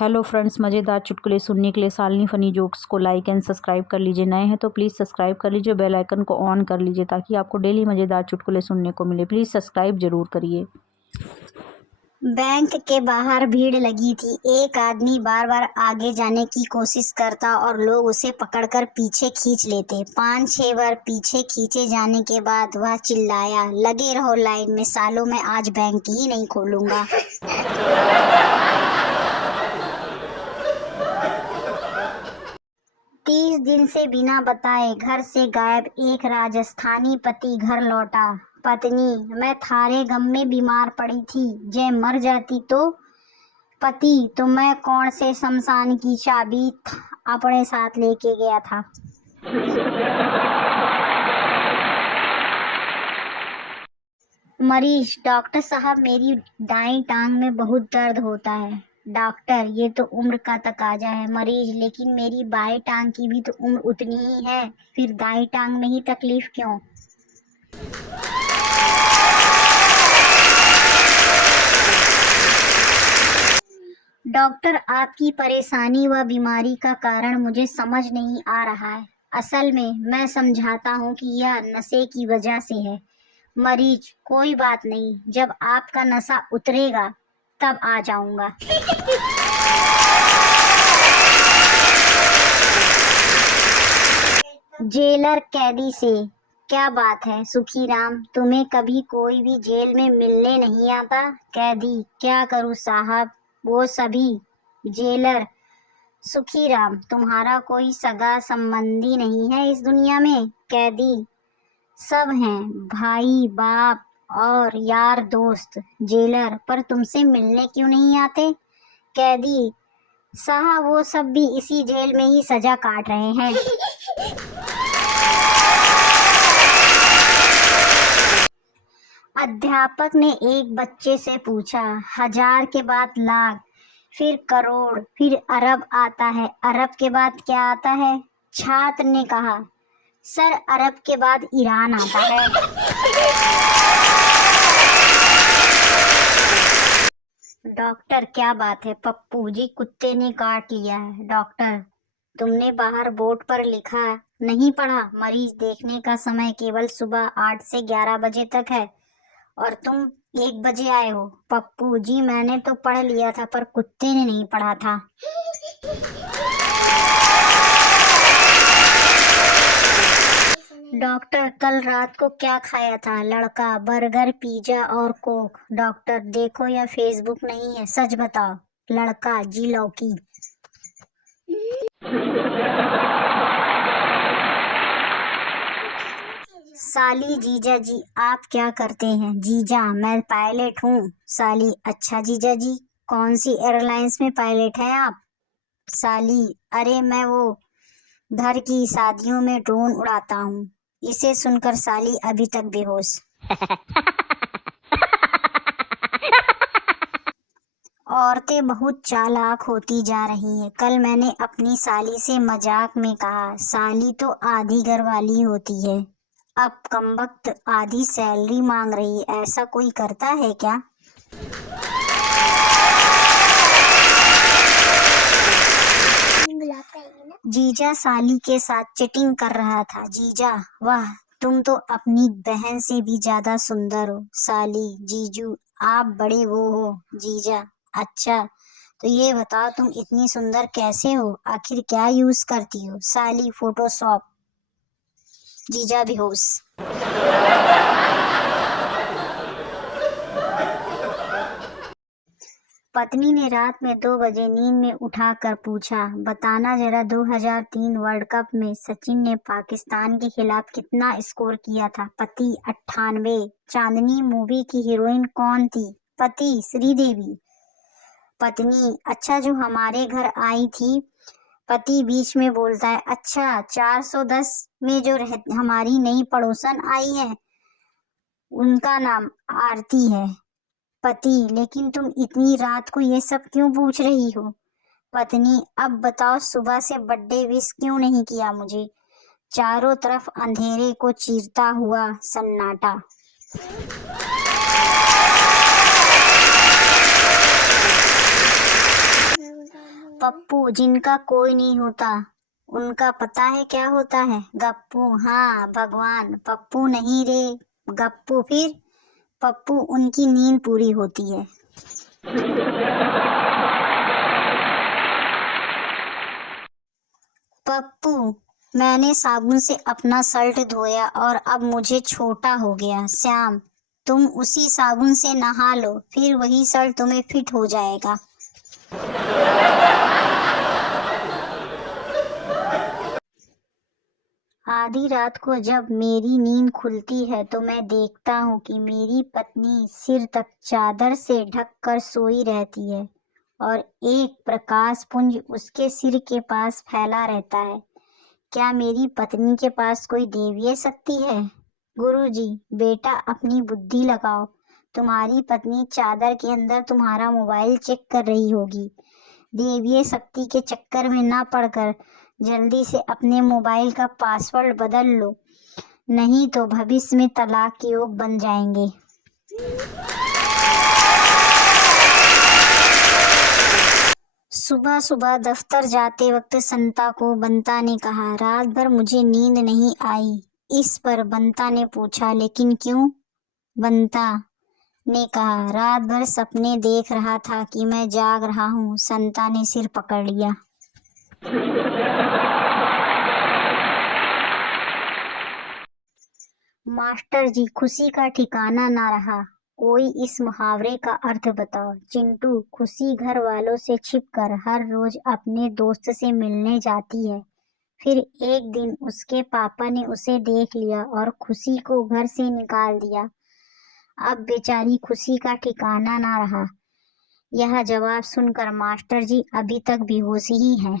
Hello friends, मज़ेदार चुटकुले सुनने के लिए शालिनी फ़नी जोक्स को लाइक एंड सब्सक्राइब कर लीजिए। नए हैं तो प्लीज़ सब्सक्राइब कर लीजिए, बेल आइकन को ऑन कर लीजिए ताकि आपको डेली मज़ेदार चुटकुले सुनने को मिले। प्लीज़ सब्सक्राइब ज़रूर करिए। बैंक के बाहर भीड़ लगी थी। एक आदमी बार बार आगे जाने की कोशिश करता और लोग उसे पकड़कर पीछे खींच लेते। 5-6 बार पीछे खींचे जाने के बाद वह चिल्लाया, लगे रहो लाइन में, सालों में आज बैंक ही नहीं खोलूंगा। 30 दिन से बिना बताए घर से गायब एक राजस्थानी पति घर लौटा। पत्नी, मैं थारे गम में बीमार पड़ी थी, जे मर जाती तो। पति, तो मैं कौन से शमशान की चाबी अपने साथ लेके गया था। मरीज, डॉक्टर साहब मेरी दाईं टांग में बहुत दर्द होता है। डॉक्टर, ये तो उम्र का तकाजा है। मरीज, लेकिन मेरी बाएं टांग की भी तो उम्र उतनी ही है, फिर दाईं टांग में ही तकलीफ क्यों। डॉक्टर, आपकी परेशानी व बीमारी का कारण मुझे समझ नहीं आ रहा है। असल में मैं समझाता हूँ कि यह नशे की वजह से है। मरीज, कोई बात नहीं, जब आपका नशा उतरेगा तब आ जाऊंगा। जेलर कैदी से, क्या बात है सुखीराम, तुम्हें कभी कोई भी जेल में मिलने नहीं आता। कैदी, क्या करूं साहब, वो सभी। जेलर, सुखीराम, तुम्हारा कोई सगा संबंधी नहीं है इस दुनिया में। कैदी, सब हैं, भाई, बाप और यार दोस्त। जेलर, पर तुमसे मिलने क्यों नहीं आते। कैदी, साहब वो सब भी इसी जेल में ही सजा काट रहे हैं। अध्यापक ने एक बच्चे से पूछा, 1000 के बाद लाख, फिर करोड़, फिर अरब आता है, अरब के बाद क्या आता है। छात्र ने कहा, सर अरब के बाद ईरान आता है। डॉक्टर, क्या बात है पप्पू जी, कुत्ते ने काट लिया है। डॉक्टर, तुमने बाहर बोर्ड पर लिखा नहीं पढ़ा, मरीज देखने का समय केवल सुबह 8 से 11 बजे तक है और तुम 1 बजे आए हो। पप्पू जी, मैंने तो पढ़ लिया था पर कुत्ते ने नहीं पढ़ा था। डॉक्टर, कल रात को क्या खाया था। लड़का, बर्गर, पिज्जा और कोक। डॉक्टर, देखो यह फेसबुक नहीं है, सच बताओ। लड़का, जी लौकी। साली, जीजा जी आप क्या करते हैं। जीजा, मैं पायलट हूँ। साली, अच्छा जीजा जी, कौन सी एयरलाइंस में पायलट हैं आप। साली, अरे मैं वो घर की शादियों में ड्रोन उड़ाता हूँ। इसे सुनकर साली अभी तक बेहोश। औरतें बहुत चालाक होती जा रही हैं। कल मैंने अपनी साली से मजाक में कहा, साली तो आधी घरवाली होती है, अब कमबख्त आधी सैलरी मांग रही है, ऐसा कोई करता है क्या। जीजा साली के साथ चीटिंग कर रहा था। जीजा, वाह, तुम तो अपनी बहन से भी ज्यादा सुंदर हो। साली, जीजू आप बड़े वो हो। जीजा, अच्छा तो ये बताओ तुम इतनी सुंदर कैसे हो, आखिर क्या यूज करती हो। साली, फोटोशॉप। जीजा बेहोश। पत्नी ने रात में 2 बजे नींद में उठाकर पूछा, बताना जरा 2003 वर्ल्ड कप में सचिन ने पाकिस्तान के खिलाफ कितना स्कोर किया था। पति, 98। चांदनी मूवी की हीरोइन कौन थी। पति, श्रीदेवी। पत्नी, अच्छा जो हमारे घर आई थी। पति बीच में बोलता है, अच्छा 410 में जो हमारी नई पड़ोसन आई है उनका नाम आरती है। पति, लेकिन तुम इतनी रात को ये सब क्यों पूछ रही हो। पत्नी, अब बताओ सुबह से बर्थडे विश क्यों नहीं किया मुझे। चारों तरफ अंधेरे को चीरता हुआ सन्नाटा। पप्पू, जिनका कोई नहीं होता उनका पता है क्या होता है? गप्पू। हाँ, भगवान। पप्पू नहीं रे, गप्पू। फिर पप्पू उनकी नींद पूरी होती है। पप्पू, मैंने साबुन से अपना शर्ट धोया और अब मुझे छोटा हो गया। श्याम, तुम उसी साबुन से नहा लो, फिर वही शर्ट तुम्हें फिट हो जाएगा। आधी रात को जब मेरी नींद खुलती है तो मैं देखता हूँ कि मेरी पत्नी सिर तक चादर से ढककर सोई रहती है और एक प्रकाश पुंज उसके सिर के पास फैला रहता है। क्या मेरी पत्नी के पास कोई दैवीय शक्ति है? गुरुजी, बेटा अपनी बुद्धि लगाओ। तुम्हारी पत्नी चादर के अंदर तुम्हारा मोबाइल चेक कर रही होगी। दैवीय शक्ति के चक्कर में ना पड़कर जल्दी से अपने मोबाइल का पासवर्ड बदल लो, नहीं तो भविष्य में तलाक के योग बन जाएंगे। सुबह सुबह दफ्तर जाते वक्त संता को बंता ने कहा, रात भर मुझे नींद नहीं आई। इस पर बंता ने पूछा, लेकिन क्यों? बंता ने कहा, रात भर सपने देख रहा था कि मैं जाग रहा हूँ। संता ने सिर पकड़ लिया। मास्टर जी, खुशी का ठिकाना ना रहा। कोई इस मुहावरे का अर्थ बताओ। चिंटू, खुशी घर वालों से छिपकर हर रोज अपने दोस्त से मिलने जाती है। फिर एक दिन उसके पापा ने उसे देख लिया और खुशी को घर से निकाल दिया। अब बेचारी खुशी का ठिकाना ना रहा। यह जवाब सुनकर मास्टर जी अभी तक बेहोश ही हैं।